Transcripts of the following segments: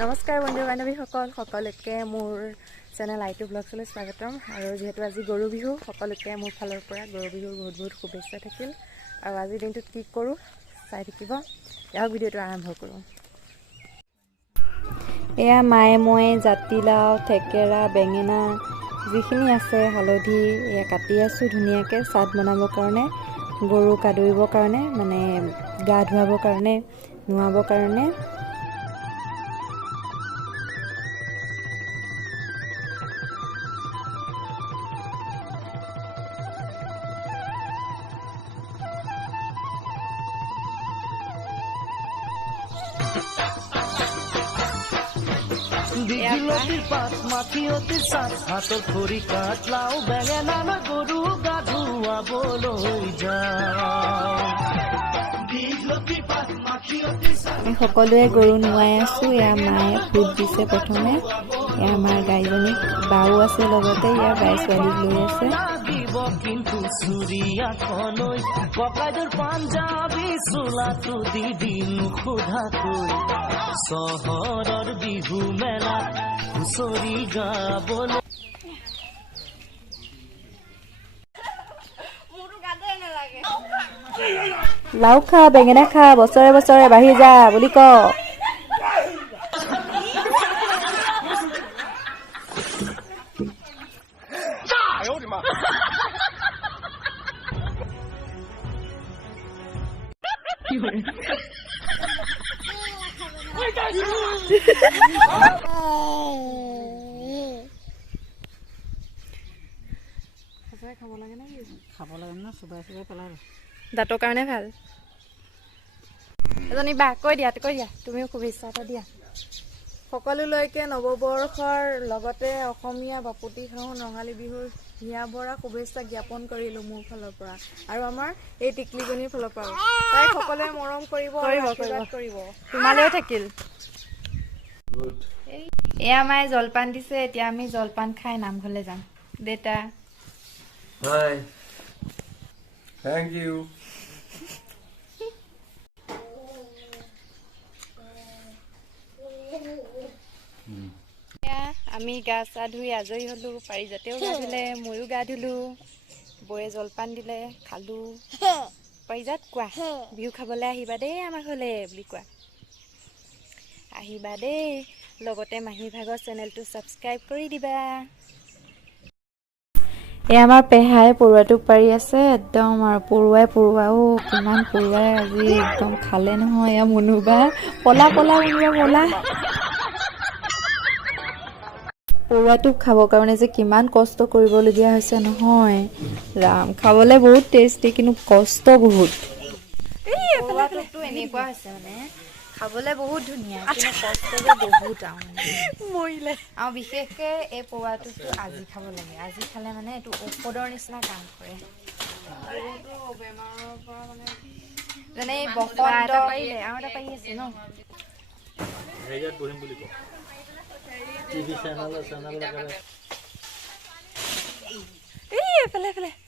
নমস্কাৰ বন্ধু বান্ধৱীসকল, সকলোকে মোৰ চেনেল আইটু ব্লগছলৈ স্বাগতম। আৰু যিহেতু আজি গৰু বিহু, সকলোকে মোৰ ফালৰ পৰা গৰু বিহুৰ বহুত বহুত শুভেচ্ছা থাকিল। আৰু আজিৰ দিনটোত কি কৰোঁ চাই থাকিব। ইয়াক ভিডিঅ'টো আৰম্ভ কৰোঁ। এয়া মায়ে মই জাতিলাও, থেকেৰা, বেঙেনা যিখিনি আছে, হালধি এয়া কাটি আছোঁ ধুনীয়াকৈ চাট বনাবৰ কাৰণে, গৰু কাদৰিবৰ কাৰণে, মানে গা ধুৱাবৰ কাৰণে, নোৱাবৰ কাৰণে। দীঘলতিৰ পাত মাখিয়তিৰ চাট হাতৰ খৰি কাটলাও বেঙেনা লৈ গৰু গা ধুৱাবলৈ যাওঁ। আমি সকলোৱে গৰু নোৱাই আছোঁ। এয়া মায়ে ফুট দিছে প্ৰথমে। এয়া আমাৰ গাইজনীক, বাও আছে লগতে, ইয়াৰ বাই ছোৱালীক লৈ আছে। কিন্তু চুৰিয়াখনৈ ককাইদেউৰ পাঞ্জাবী চোলাটো দি দিনো সোধাকৈ চহৰৰ বিহু মেলা হুঁচৰি গাবলৈ। লাও খা, বেঙেনা খা, বছৰে বছৰে বাঢ়ি যা বুলি ক। খাব লাগে না, চুবাই চুবাই পেলাই দাঁতৰ কাৰণে ভাল। এজনী বা কৈ দিয়া তুমিও শুভেচ্ছা এটা দিয়া। সকলোলৈকে নৱবৰ্ষৰ লগতে অসমীয়া বাপতি সাহোন ৰঙালী বিহুৰ হিয়া ভৰা শুভেচ্ছা জ্ঞাপন কৰিলোঁ মোৰ ফালৰ পৰা, আৰু আমাৰ এই টিকলিজনীৰ ফালৰ পৰা। তাই সকলোৱে মৰম কৰিব, আশীৰ্বাদ কৰিব, তোমালৈও থাকিল। এয়া মায়ে জলপান দিছে। এতিয়া আমি জলপান খাই নামঘৰলৈ যাম। দেউতা Hi. Thank you. আমি গা চা ধুই আজৰি হ'লোঁ। পাৰিজাতেও গা ধুলে, ময়ো গা ধুলোঁ। বৌয়ে জলপান দিলে, খালোঁ। পাৰিজাত কোৱা, বিহু খাবলৈ আহিবা দেই আমাৰ ঘৰলৈ বুলি কোৱা। আহিবা দেই, লগতে মাহী ভাগৰ চেনেলটো ছাবস্ক্ৰাইব কৰি দিবা। এই আমাৰ পেহাই পৰুৱাটোক পাৰি আছে একদম, আৰু পৰুৱাই কিমান পৰুৱাই আজি একদম খালে নহয়। এয়া মুনুবা পলা মুনুবা পলা। পৰুৱাটোক খাবৰ কাৰণে যে কিমান কষ্ট কৰিবলগীয়া হৈছে নহয় ৰাম। খাবলৈ বহুত টেষ্টি, কিন্তু কষ্ট বহুত। পৰুৱাটোকটো এনেকুৱা হৈছে মানে খাবলৈ বহুত ধুনীয়া, কিন্তু কষ্ট যে বহুত। মৰিলে। আৰু বিশেষকৈ এই পৰুৱাটোতো আজি খাব লাগে। আজি খালে মানে এইটো ঔষধৰ নিচিনা কাম কৰে। যেনে বসন্ত পাৰিলে আৰু এটা পাৰি আছে ন।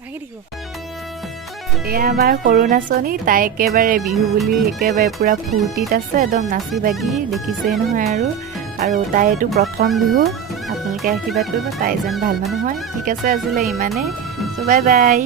ভাগি দিব। এয়া আমাৰ সৰু নাচনী, তাই একেবাৰে বিহু বুলি একেবাৰে পুৰা ফূৰ্তিত আছে, একদম নাচি বাগি দেখিছেই নহয়। আৰু তাই এইটো প্ৰথম বিহু, আপোনালোকে আশীৰ্বাদ কৰিব তাই যেন ভাল মানুহ হয়। ঠিক আছে, আজিলৈ ইমানেই। চ' বাই বাই।